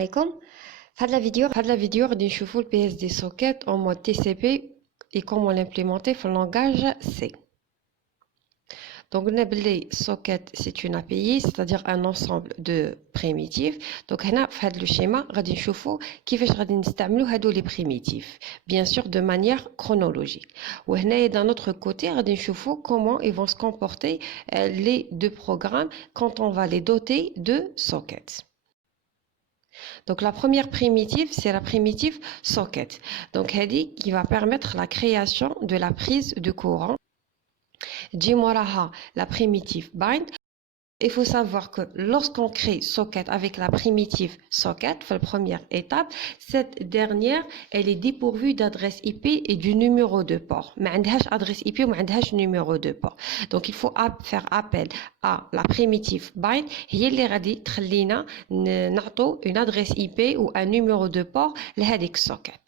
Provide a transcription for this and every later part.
عليكم. في هاد la vidéo غادي نشوفوا le PSD socket en mode TCP et comment l'implémenter dans le langage C. Donc on a باللي socket c'est une API, c'est-à-dire un ensemble de primitives. Donc هنا في هذا le schéma غادي نشوفوا كيفاش غادي نستعملوا هادو les primitifs, bien sûr de manière chronologique. وهنا d'un autre côté غادي نشوفوا comment ils vont se comporter les deux programmes quand on va les doter de sockets. Donc la première primitive, c'est la primitive socket. Donc elle dit qui va permettre la création de la prise de courant. Jimoraha, la primitive bind. Il faut savoir que lorsqu'on crée socket avec la primitive socket, la première étape, cette dernière, elle est dépourvue d'adresse IP et du numéro de port. Mais elle n'a pas adresse IP ou numéro de port. Donc il faut faire appel à la primitive bind. هي اللي غادي تخلينا نعطو une adresse IP ou un numéro de port لهذيك socket.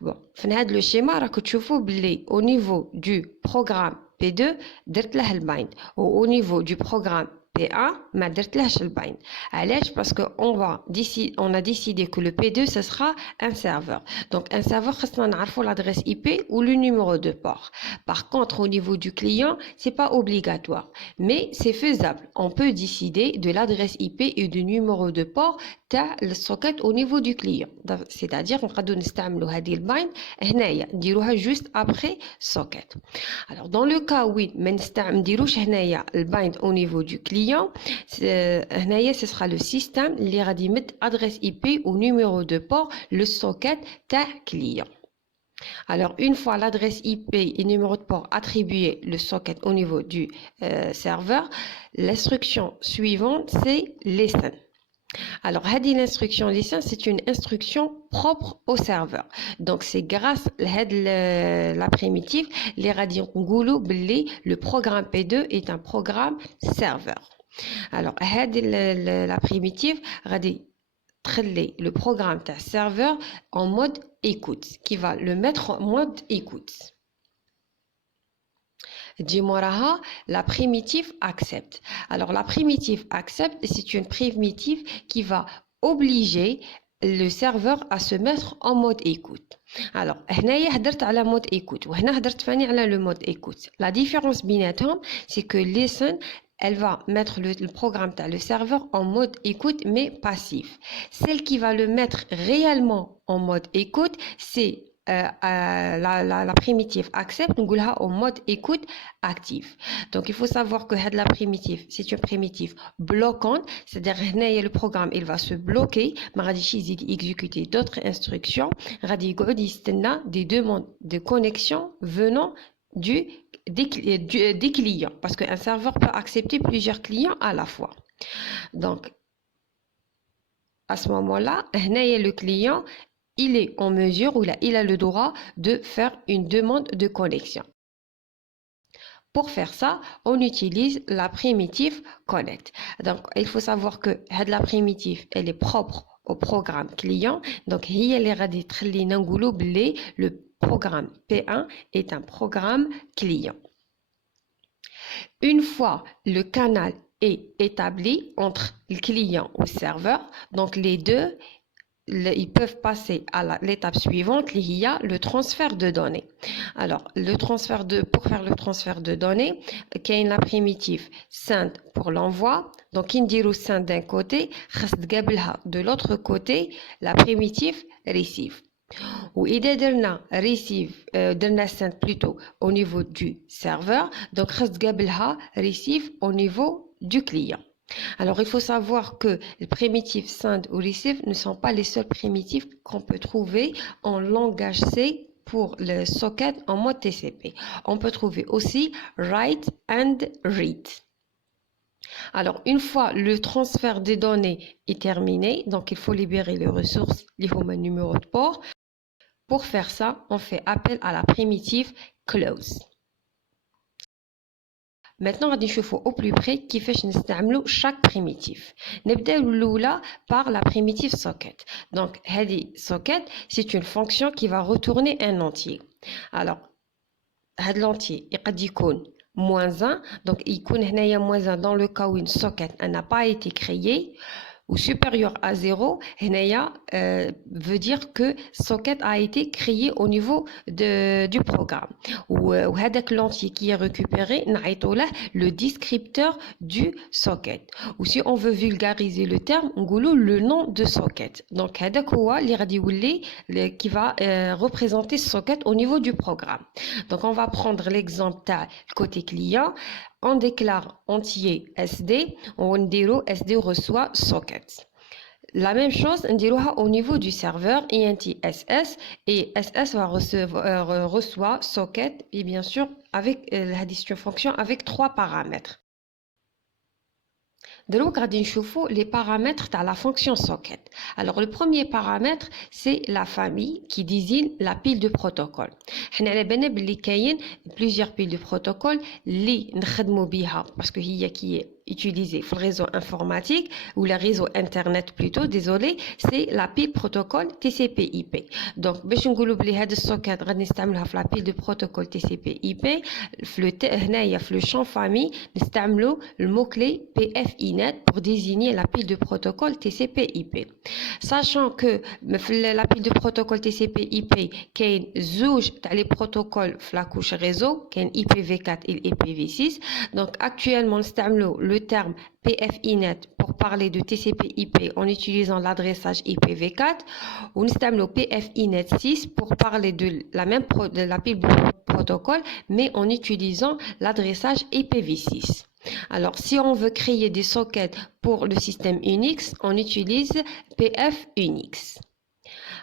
Bon, في هذا le schéma راكو تشوفوا بلي au niveau du programme P2 درت له البايند au niveau du programme P1 ما درتلهش البايند. علاش؟ parce que on a décidé que le P2 ce sera un serveur. Donc un serveur خصنا نعرفوا l'adresse IP ou le numéro de port. Par contre au niveau du client, c'est pas obligatoire, mais c'est faisable. On peut décider de l'adresse IP et du numéro de port تاع السوكيت au niveau du client. C'est-à-dire نقدروا نستعملوا هذه البايند هنايا نديروها juste après socket. Alors dans le cas où ما نديروش هنايا البايند au niveau du client, هنايا ce sera le système اللي غادي يمد adresse IP au numéro de port le socket تاع client. Alors une fois l'adresse IP et numéro de port attribué le socket au niveau du serveur, l'instruction suivante c'est listen. Alors, l'instruction listen, c'est une instruction propre au serveur. Donc, c'est grâce à la primitive, le programme P2 est un programme serveur. Alors, la primitive, le programme serveur en mode écoute, qui va le mettre en mode écoute. Dimoraha, la primitive accept. Alors la primitive accept, c'est une primitive qui va obliger le serveur à se mettre en mode écoute. Alors, هنايا هدرت على mode écoute وهنا هدرت فاني على le mode écoute. La différence بيناتهم, c'est que listen, elle va mettre le programme, le serveur en mode écoute mais passif. Celle qui va le mettre réellement en mode écoute, c'est la primitive accept, nous l'avons en mode écoute actif. Donc il faut savoir que la primitive, c'est une primitive bloquante, c'est-à-dire que le programme il va se bloquer, mais il va exécuter d'autres instructions, il va des demandes de connexion venant des clients, parce qu'un serveur peut accepter plusieurs clients à la fois. Donc à ce moment-là, le client il est en mesure ou il a le droit de faire une demande de connexion. Pour faire ça, on utilise la primitive connect. Donc, il faut savoir que la primitive, elle est propre au programme client. Donc, le programme P1 est un programme client. Une fois le canal est établi entre le client ou le serveur, donc les deux, ils peuvent passer à l'étape suivante, il y a le transfert de données. Alors, pour faire le transfert de données, il y a la primitive send pour l'envoi. Donc, indiru send d'un côté, de l'autre côté, la primitive receive. Ou idéalement receive, send plutôt au niveau du serveur. Donc, receive au niveau du client. Alors, il faut savoir que les primitives send ou receive ne sont pas les seuls primitifs qu'on peut trouver en langage C pour le socket en mode TCP. On peut trouver aussi write and read. Alors, une fois le transfert des données est terminé, donc il faut libérer les ressources, les numéro de port. Pour faire ça, on fait appel à la primitive close. Maintenant, on va voir au plus près qui fait chaque primitif. نبداو الأولى par la primitive socket. Donc, هذه socket, c'est une fonction qui va retourner un entier. Alors, هذا l'entier يقد يكون -1, donc il يكون هنايا -1 dans le cas où une socket n'a pas été créée, ou supérieur à 0, veut dire que socket a été créé au niveau du programme. Ou l'entier qui est récupéré, le descripteur du socket. Ou si on veut vulgariser le terme, on dit le nom de socket. Donc, qui va représenter ce socket au niveau du programme. Donc, on va prendre l'exemple côté client. On déclare entier SD, on dit SD reçoit socket. La même chose, on dira au niveau du serveur INT-SS et SS va reçoit socket et bien sûr avec l'addition fonction avec 3 paramètres. Donc, on va les paramètres de la fonction socket. Alors, le premier paramètre, c'est la famille qui désigne la pile de protocole. On a plusieurs piles de protocole parce que qui est utilisé dans le réseau informatique ou le réseau internet plutôt, désolé, c'est la pile protocole TCP/IP. Donc, باش نقولوا بلي هذا السوكيت غادي نستعملها في la pile de protocole TCP/IP. هنايا في le champ famille نستعملوا le mot-clé PFINet pour désigner la pile de protocole TCP/IP. Sachant que la pile de protocole TCP/IP كاين زوج تاع les protocoles في la couche réseau, كاين IPv4 et IPv6. Donc, actuellement نستعملوا le terme PFINet pour parler de TCP/IP en utilisant l'adressage IPv4 ou nous PFINet 6 pour parler de la pile de protocole mais en utilisant l'adressage IPv6. Alors, si on veut créer des sockets pour le système Unix, on utilise PFUnix.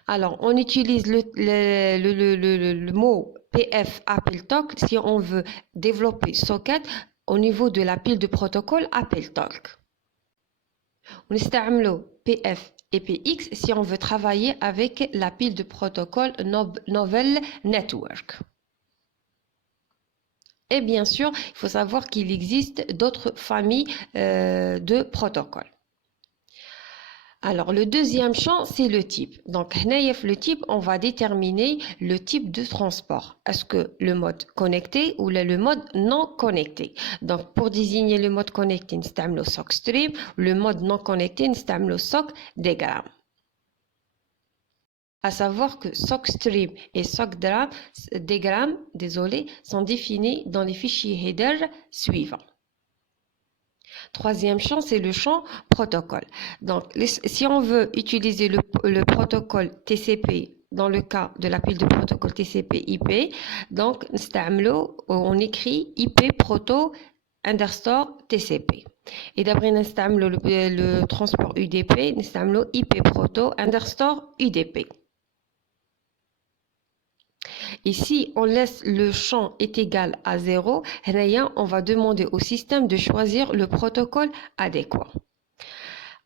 Alors, on utilise le mot PF AppleTalk si on veut développer socket au niveau de la pile de protocole AppleTalk. On utilise PF et PX si on veut travailler avec la pile de protocole Novel Network. Et bien sûr, il faut savoir qu'il existe d'autres familles de protocoles. Alors, le deuxième champ, c'est le type. Donc, le type, on va déterminer le type de transport. Est-ce que le mode connecté ou le mode non connecté? Donc, pour désigner le mode connecté, nous avons le SOC stream. Le mode non connecté, nous avons le SOC diagram. À savoir que SOC stream et SOC diagram, sont définis dans les fichiers header suivants. Troisième champ, c'est le champ protocole. Donc, si on veut utiliser le protocole TCP dans le cas de la pile de protocole TCP/IP, donc on écrit IP proto underscore TCP. Et d'après le transport UDP, nous IP proto underscore UDP. Et si on laisse le champ est égal à 0, on va demander au système de choisir le protocole adéquat.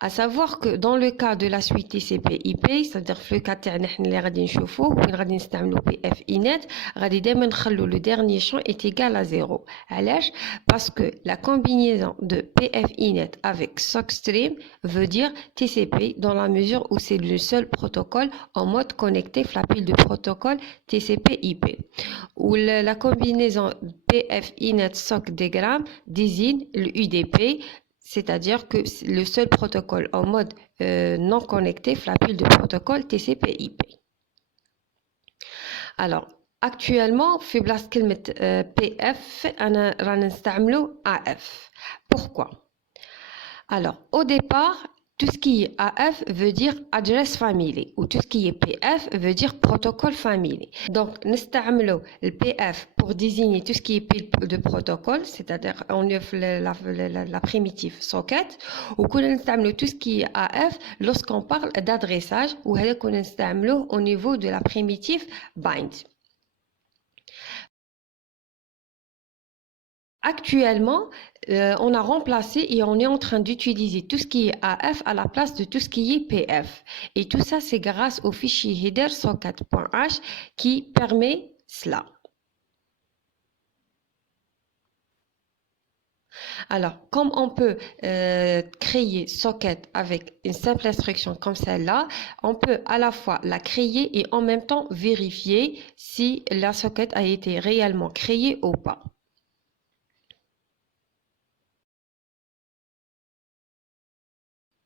À savoir que dans le cas de la suite TCP/IP, c'est-à-dire le cas اللي غادي نشوفوه وين غادي نستعملوا PFINet, غادي دائما نخلوا le dernier champ est égal à 0. علاش؟ Parce que la combinaison de PFINet avec SOCStream veut dire TCP dans la mesure où c'est le seul protocole en mode connecté la pile de protocole TCP/IP. Où la combinaison PFINet SOC diagram désigne le UDP, c'est-à-dire que le seul protocole en mode non connecté, la pile de protocole TCP/IP. Alors, actuellement, في بلاصة كلمة PF, أنا رانا نستعملو AF. Pourquoi? Alors, au départ, tout ce qui est AF veut dire address family ou tout ce qui est PF veut dire protocole family. Donc, nous utilisons le PF pour désigner tout ce qui est pile de protocole, c'est-à-dire on offre la primitive socket, ou nous utilisons tout ce qui est AF lorsqu'on parle d'adressage ou nous utilisons au niveau de la primitive bind. Actuellement, on a remplacé et on est en train d'utiliser tout ce qui est AF à la place de tout ce qui est PF. Et tout ça, c'est grâce au fichier header socket.h qui permet cela. Alors, comme on peut créer socket avec une simple instruction comme celle-là, on peut à la fois la créer et en même temps vérifier si la socket a été réellement créée ou pas.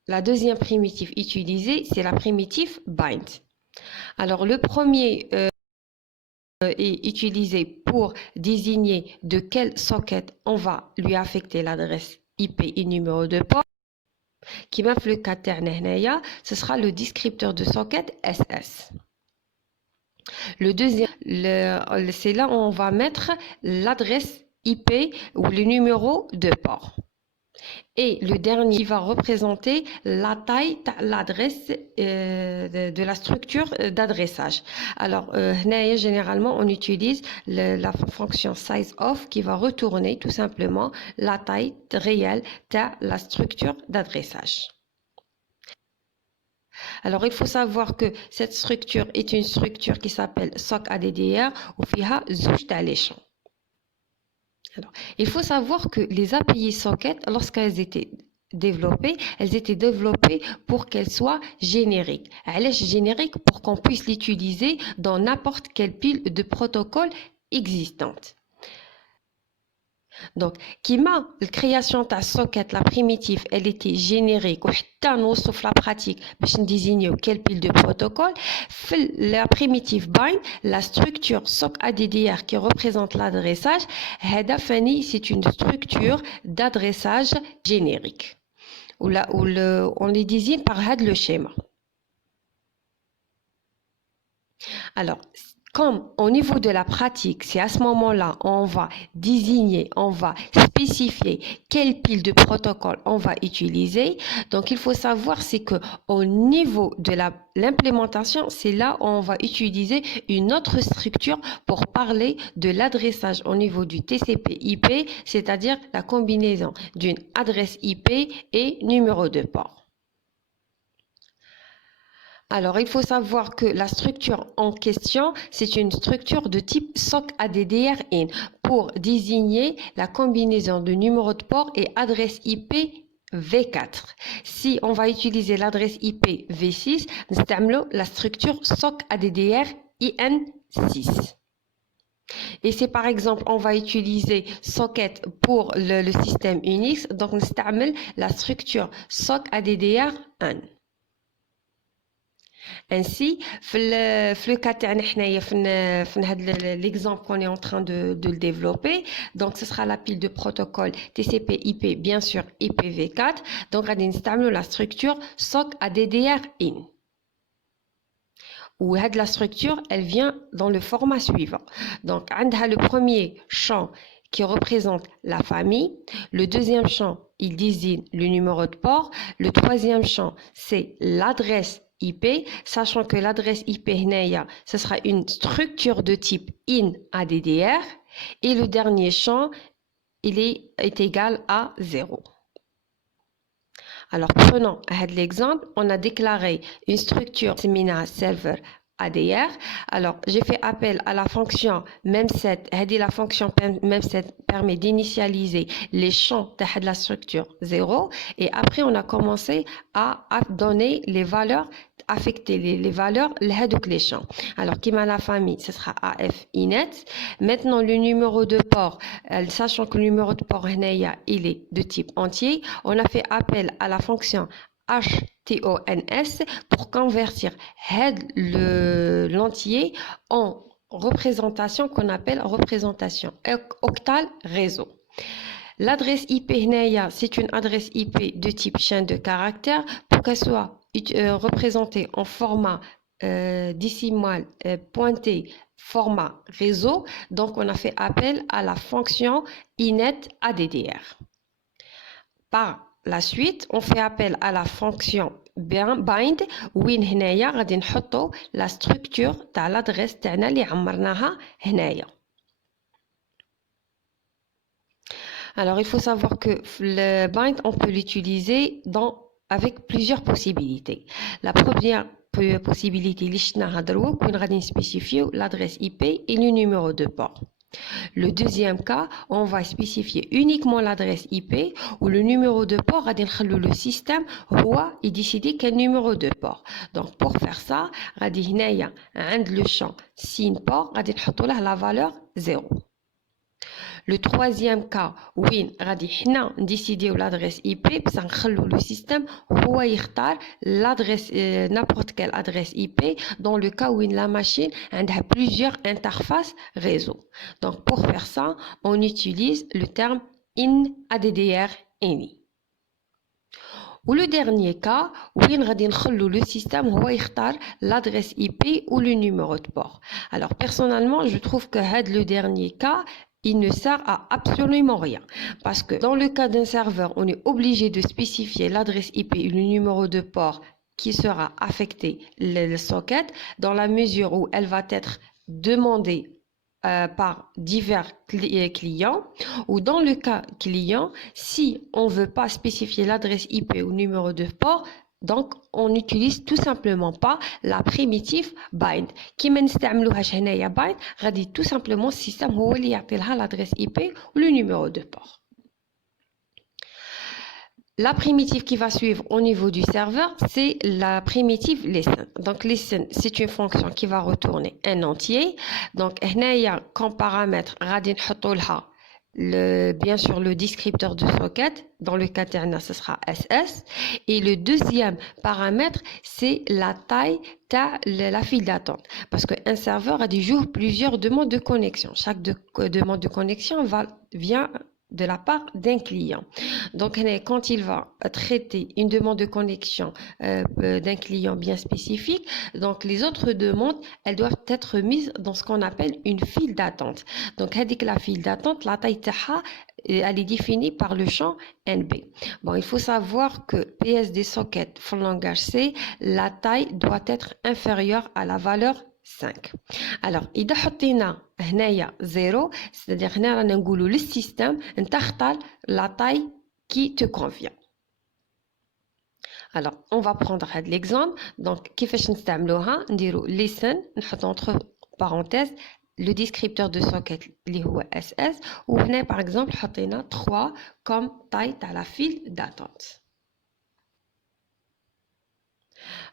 la deuxième primitive utilisée, c'est la primitive bind. Alors, le premier est utilisé pour désigner de quel socket on va lui affecter l'adresse IP et numéro de port. Qui m'a le cas terne, ce sera le descripteur de socket SS. Le deuxième, c'est là où on va mettre l'adresse IP ou le numéro de port. Et le dernier qui va représenter la taille de l'adresse de la structure d'adressage. Alors, généralement, on utilise la fonction sizeOf qui va retourner tout simplement la taille réelle de la structure d'adressage. Alors, il faut savoir que cette structure est une structure qui s'appelle SOC-ADDR ou FIHA zouj تاع les champs. Alors, il faut savoir que les API socket, lorsqu'elles étaient développées pour qu'elles soient génériques. Elle est générique pour qu'on puisse l'utiliser dans n'importe quelle pile de protocoles existantes. Donc, la création de socket, la primitive, elle était générique. Ou sauf la pratique, pour désigner quelle pile de protocole. La primitive bind, la structure SOC ADDR qui représente l'adressage, c'est une structure d'adressage générique. On les désigne par le schéma. Alors, comme au niveau de la pratique, c'est à ce moment-là on va désigner, on va spécifier quelle pile de protocole on va utiliser. Donc, il faut savoir c'est que au niveau de l'implémentation, c'est là où on va utiliser une autre structure pour parler de l'adressage au niveau du TCP/IP, c'est-à-dire la combinaison d'une adresse IP et numéro de port. Alors, il faut savoir que la structure en question, c'est une structure de type SOC-ADDR-IN pour désigner la combinaison de numéro de port et adresse IP V4. Si on va utiliser l'adresse IP V6, nous utilisons la structure SOC-ADDR-IN6. Et c'est par exemple, on va utiliser socket pour le système Unix, donc nous utilisons la structure SOC-ADDR-1. Ainsi, le cas l'exemple qu'on est en train de le développer, donc ce sera la pile de protocole TCP/IP, bien sûr IPv4. Donc, on installe la structure SOC-ADDR-IN. Où la structure, elle vient dans le format suivant. Donc, on a le premier champ qui représente la famille. Le deuxième champ, il désigne le numéro de port. Le troisième champ, c'est l'adresse IP, sachant que l'adresse IP, ce sera une structure de type IN-ADDR. Et le dernier champ, il est égal à 0. Alors, prenons l'exemple. On a déclaré une structure Semina Server ADR. Alors, j'ai fait appel à la fonction memset. La fonction memset permet d'initialiser les champs de la structure 0. Et après, on a commencé à donner les valeurs, affecter les valeurs les champs. Alors, qui m'a la famille, ce sera AF inet. Maintenant, le numéro de port, sachant que le numéro de port il est de type entier, on a fait appel à la fonction HTONS pour convertir l'entier en représentation qu'on appelle représentation octale réseau. L'adresse IP, c'est une adresse IP de type chaîne de caractères pour qu'elle soit représentée en format décimal pointé format réseau. Donc, on a fait appel à la fonction inet-addr. Par la suite, on fait appel à la fonction bind وين هنايا غادي نحطو la structure تاع l'adresse تاعنا اللي عمرناها هنايا. Alors, il faut savoir que le bind, on peut l'utiliser avec plusieurs possibilités. La première possibilité, qu'on va spécifier l'adresse IP et le numéro de port. Le deuxième cas, on va spécifier uniquement l'adresse IP ou le numéro de port, le système et décider quel numéro de port. Donc, pour faire ça, on a le champ SYN port, on a la valeur 0. Le troisième cas, وين غادي حنا نديسيديو l'adresse IP بصح نخلو le système هو يختار l'adresse n'importe quelle adresse IP dans le cas où la machine a plusieurs interfaces réseau. Donc pour faire ça, on utilise le terme in-addr-any. Ou le dernier cas, وين غادي نخلو le système هو يختار l'adresse IP ou le numéro de port. Alors personnellement, je trouve que le dernier cas, il ne sert à absolument rien. Parce que dans le cas d'un serveur, on est obligé de spécifier l'adresse IP et le numéro de port qui sera affecté le socket dans la mesure où elle va être demandée par divers clients, ou dans le cas client, si on ne veut pas spécifier l'adresse IP ou numéro de port, donc on n'utilise tout simplement pas la primitive bind. Qui نستعملوهاش هنايا bind غادي tout simplement le système هو اللي يعطيلها l'adresse IP ou le numéro de port. La primitive qui va suivre au niveau du serveur, c'est la primitive listen. Donc listen, c'est une fonction qui va retourner un entier. Donc هنايا comme paramètre غادي نحطوا لها bien sûr le descripteur de socket. Dans le cas تاعنا ce sera SS. Et le deuxième paramètre, c'est la taille de la file d'attente. Parce qu'un serveur a déjà plusieurs demandes de connexion. Chaque demande de connexion vient de la part d'un client. Donc, quand il va traiter une demande de connexion d'un client bien spécifique, donc les autres demandes, elles doivent être mises dans ce qu'on appelle une file d'attente. Donc, avec la file d'attente, la taille taha, elle est définie par le champ NB. Bon, il faut savoir que PSD socket pour le langage C, la taille doit être inférieure à la valeur 5. Alors, إذا حطينا هنايا 0, c'est-à-dire هنا رانا نقولوا للسيستم انت اختار la taille qui te convient. Alors, on va prendre l'exemple. Donc, كيفاش نستعملوها؟ نديرو listen, نحط entre parenthèses le descripteur de socket اللي هو SS, ou هنا par exemple حطينا 3 comme taille à la file d'attente.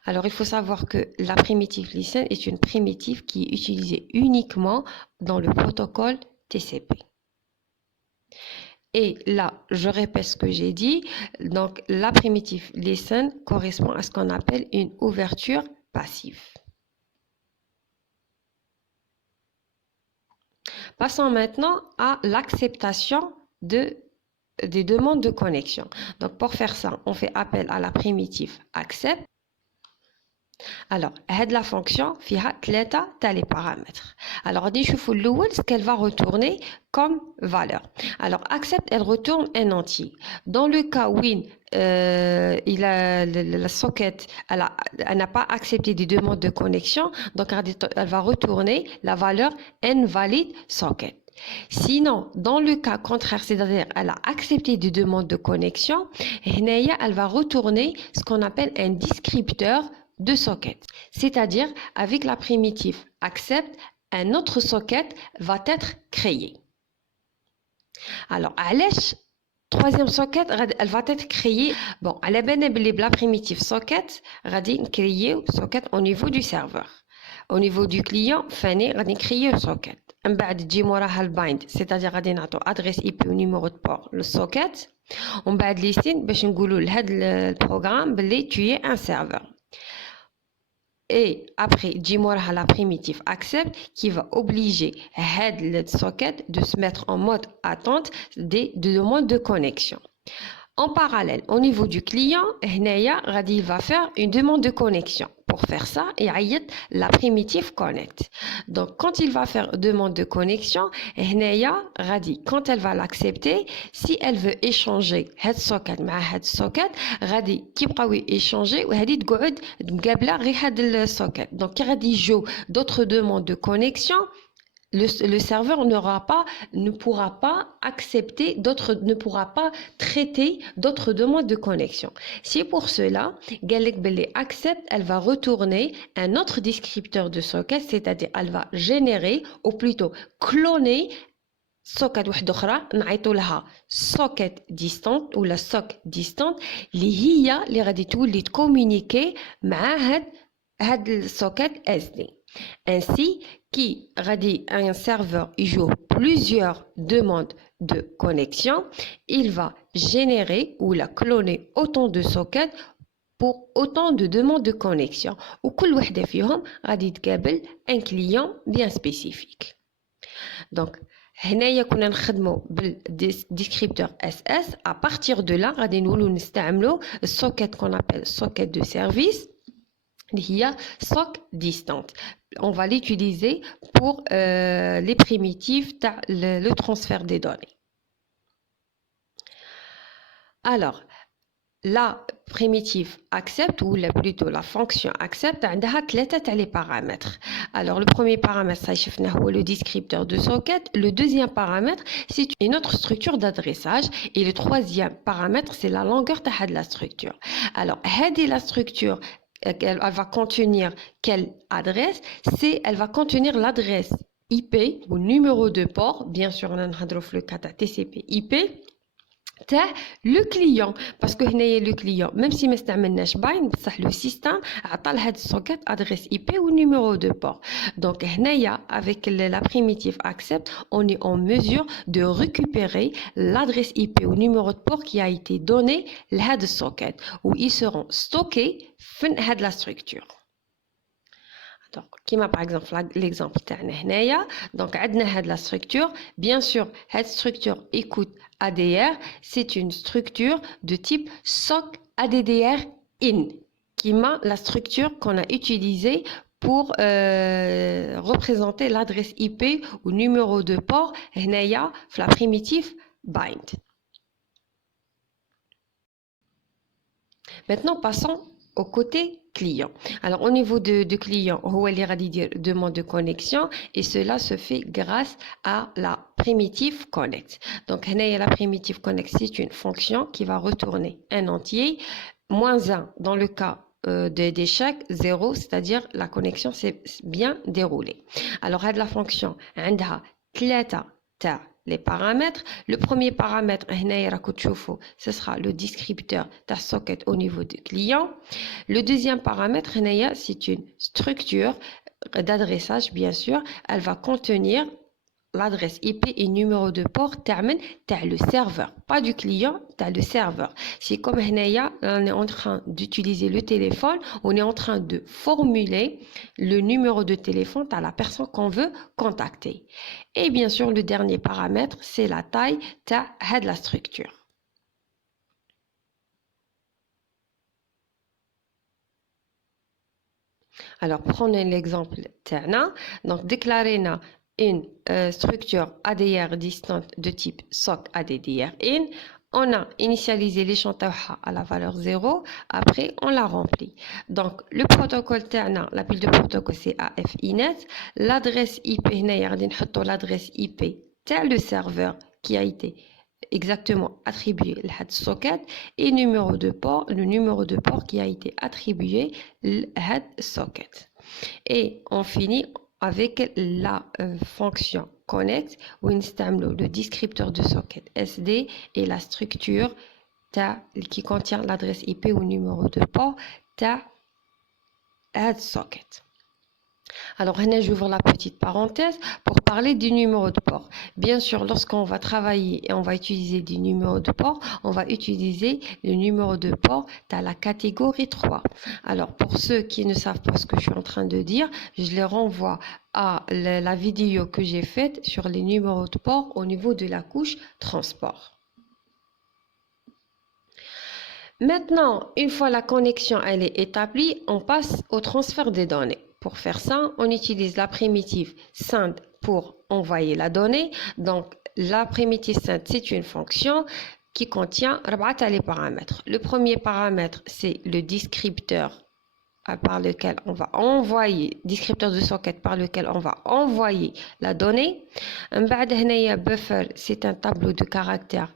Alors, il faut savoir que la primitive listen est une primitive qui est utilisée uniquement dans le protocole TCP. Et là, je répète ce que j'ai dit. Donc, la primitive listen correspond à ce qu'on appelle une ouverture passive. Passons maintenant à l'acceptation des demandes de connexion. Donc, pour faire ça, on fait appel à la primitive accept. Alors, la fonction فيها 3 les paramètres. Alors, on va ce qu'elle va retourner comme valeur. Alors, accept, elle retourne un entier. Dans le cas où la socket elle n'a pas accepté des demandes de connexion, donc elle va retourner la valeur invalid socket. Sinon, dans le cas contraire, c'est-à-dire elle a accepté des demandes de connexion, elle va retourner ce qu'on appelle un descripteur de socket. C'est-à-dire, avec la primitive accept, un autre socket va être créé. Alors, troisième socket, elle va être créée. Bon, à la primitive socket, va créer socket au niveau du serveur. Au niveau du client, va créer un socket. C'est-à-dire, adresse IP ou numéro de port, le socket. On va lister, le programme, tu es un serveur. Et après, à la primitive accept qui va obliger le socket de se mettre en mode attente des demandes de connexion. En parallèle, au niveau du client, il va faire une demande de connexion. Pour faire ça, il y a la primitive connect. Donc, quand il va faire demande de connexion, quand elle va l'accepter, si elle veut échanger head socket مع head socket, كيبقاو échanger وهذه تقعد مقابله غير هاد السوكت. Donc, il y a d'autres demandes de connexion. Le serveur ne pourra pas accepter ne pourra pas traiter d'autres demandes de connexion. C'est pour cela, accept, elle va retourner un autre descripteur de socket, c'est-à-dire elle va générer, ou plutôt cloner socket واحدة أخرى نعيطوا لها socket distant ou la sock distant اللي غادي تولي تكومونيكي مع هاد السوكت SD. Ainsi, un serveur il joue plusieurs demandes de connexion, il va générer ou la cloner autant de sockets pour autant de demandes de connexion. Ou كل وحدة فيهم غادي تقابل un client bien spécifique. Donc, هنايا كنا نخدمو بالديسكريبتور SS. À partir de là غادي نولو نستعملو السوكيت qu'on appelle socket de service اللي هي sock distante. On va l'utiliser pour les primitives تاع le transfert des données. Alors, la primitive accept ou plutôt la fonction accept عندها ثلاثة تاع les paramètres. Alors le premier paramètre ça شفناه هو le descripteur de socket, le deuxième paramètre c'est une autre structure d'adressage et le troisième paramètre c'est la longueur تاع la structure. Alors هذه la structure elle va contenir quelle adresse? Elle va contenir l'adresse IP ou numéro de port, bien sûr on a le cas de TCP IP le client, parce que le client, même si nous n'avons pas le système a le socket adresse IP ou numéro de port. Donc avec la primitive accept, on est en mesure de récupérer l'adresse IP ou numéro de port qui a été donné à ce socket, où ils seront stockés dans la structure. Donc, par exemple l'exemple donc on la structure. Bien sûr, cette structure écoute ADR, c'est une structure de type SOC ADDR in, qui est la structure qu'on a utilisée pour représenter l'adresse IP ou numéro de port la primitive bind. Maintenant, passons au côté client. Alors au niveau de client, on va dire demande de connexion et cela se fait grâce à la primitive connect. Donc la primitive connect c'est une fonction qui va retourner un entier, -1 dans le cas d'échec, 0, c'est-à-dire la connexion s'est bien déroulée. Alors la fonction عندها ثلاثة تاع les paramètres. Le premier paramètre, ce sera le descripteur de socket au niveau du client. Le deuxième paramètre, c'est une structure d'adressage, bien sûr. Elle va contenir l'adresse IP et numéro de port le serveur, pas du client, le serveur. C'est comme on est en train d'utiliser le téléphone, on est en train de formuler le numéro de téléphone à la personne qu'on veut contacter. Et bien sûr, le dernier paramètre, c'est la taille de la structure. Alors, prenons l'exemple تاعنا. Donc, déclarer une structure ADR distante de type SOC ADDR in. On a initialisé l'échantillon à la valeur 0. Après, on l'a rempli. Donc, le protocole la pile de protocole, c'est AFINET. L'adresse IP, l'adresse IP, le serveur qui a été exactement attribué le socket et le numéro de port qui a été attribué le socket. Et on finit avec la fonction connect où on installe le descripteur de socket SD et la structure qui contient l'adresse IP ou numéro de port add socket. Alors, j'ouvre la petite parenthèse pour parler du numéro de port. Bien sûr, lorsqu'on va travailler et on va utiliser des numéros de port, on va utiliser le numéro de port dans la catégorie 3. Alors, pour ceux qui ne savent pas ce que je suis en train de dire, je les renvoie à la vidéo que j'ai faite sur les numéros de port au niveau de la couche transport. Maintenant, une fois la connexion elle est établie, on passe au transfert des données. Pour faire ça, on utilise la primitive send pour envoyer la donnée. Donc, la primitive send, c'est une fonction qui contient 4 paramètres. Le premier paramètre, c'est le descripteur par lequel on va envoyer, descripteur de socket par lequel on va envoyer la donnée. Buffer, c'est un tableau de caractères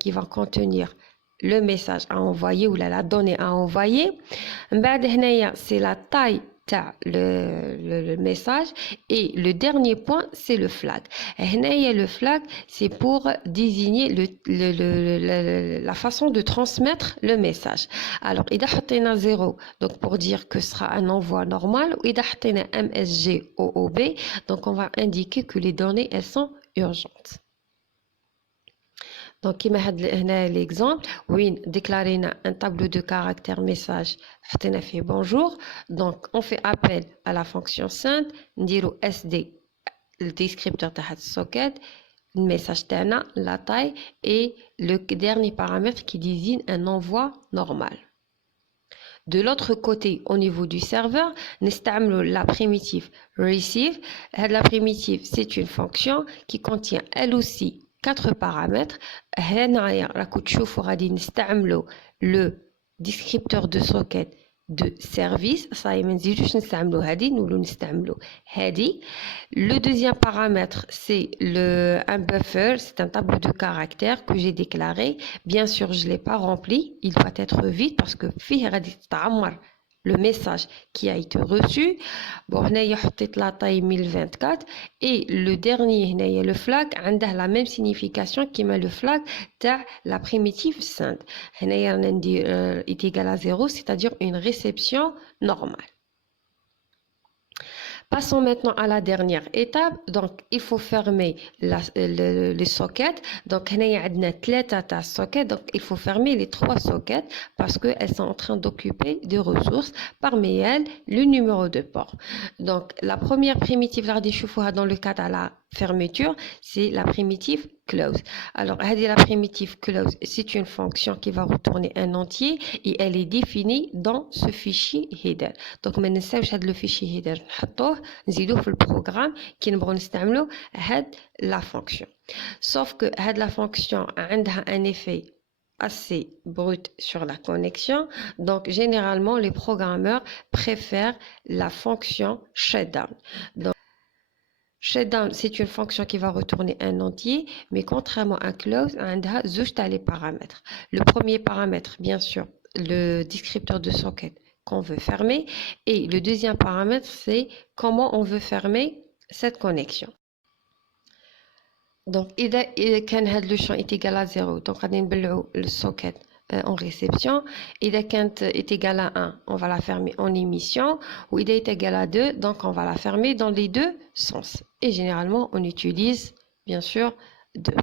qui va contenir le message à envoyer ou la donnée à envoyer. C'est la taille le message. Et le dernier point, c'est le flag. Et le flag, c'est pour désigner la façon de transmettre le message. Alors, il y a 0, donc pour dire que ce sera un envoi normal, ou il y a MSG OOB, donc on va indiquer que les données, elles sont urgentes. Donc, كما هنا l'exemple, oui, déclarer un tableau de caractères message, حطينا فيه bonjour. Donc, on fait appel à la fonction send, نديرو SD, le descripteur تاع socket, le message تاعنا, la taille et le dernier paramètre qui désigne un envoi normal. De l'autre côté, au niveau du serveur, نستعملوا la primitive receive. La primitive, c'est une fonction qui contient elle aussi 4 paramètres. هنايا راكو تشوفوا غادي نستعملوا le descripteur de socket de service. صاي ما نزيدوش نستعملوا هادي, نولوا نستعملوا هادي. Le deuxième paramètre, c'est un buffer, c'est un tableau de caractères que j'ai déclaré. Bien sûr, je ne l'ai pas rempli, il doit être vide parce que فيه غادي تتعمر le message qui a été reçu. Bon, هنايا حطيت la taille 1024 et le dernier هنايا le flag عنده la même signification كيما le flag تاع la primitive send. هنايا ندير est égal à 0, c'est-à-dire une réception normale. Passons maintenant à la dernière étape. Donc, il faut fermer les sockets. Donc, il y a 3 sockets. Donc, il faut fermer les 3 sockets parce qu'elles sont en train d'occuper des ressources. Parmi elles, le numéro de port. Donc, la première primitive dans le cas de la fermeture, c'est la primitive close. Alors, la primitive close, c'est une fonction qui va retourner un entier et elle est définie dans ce fichier header. Donc, ما ننساوش هذا le fichier header نحطوه نزيدوه في البروغرام كي نبغوا نستعملوا هاد la fonction. Sauf que هاد la fonction عندها un effet assez brut sur la connexion. Donc, généralement, les programmeurs préfèrent la fonction shutdown. Donc, shutdown, c'est une fonction qui va retourner un entier, mais contrairement à close, on a juste les paramètres. Le premier paramètre, bien sûr, le descripteur de socket qu'on veut fermer, et le deuxième paramètre, c'est comment on veut fermer cette connexion. Donc, quand le champ est égal à 0, donc on va le socket en réception. Et quand est égal à 1, on va la fermer en émission. Ou il est égal à 2, donc on va la fermer dans les deux sens. Et généralement, on utilise, bien sûr, 2.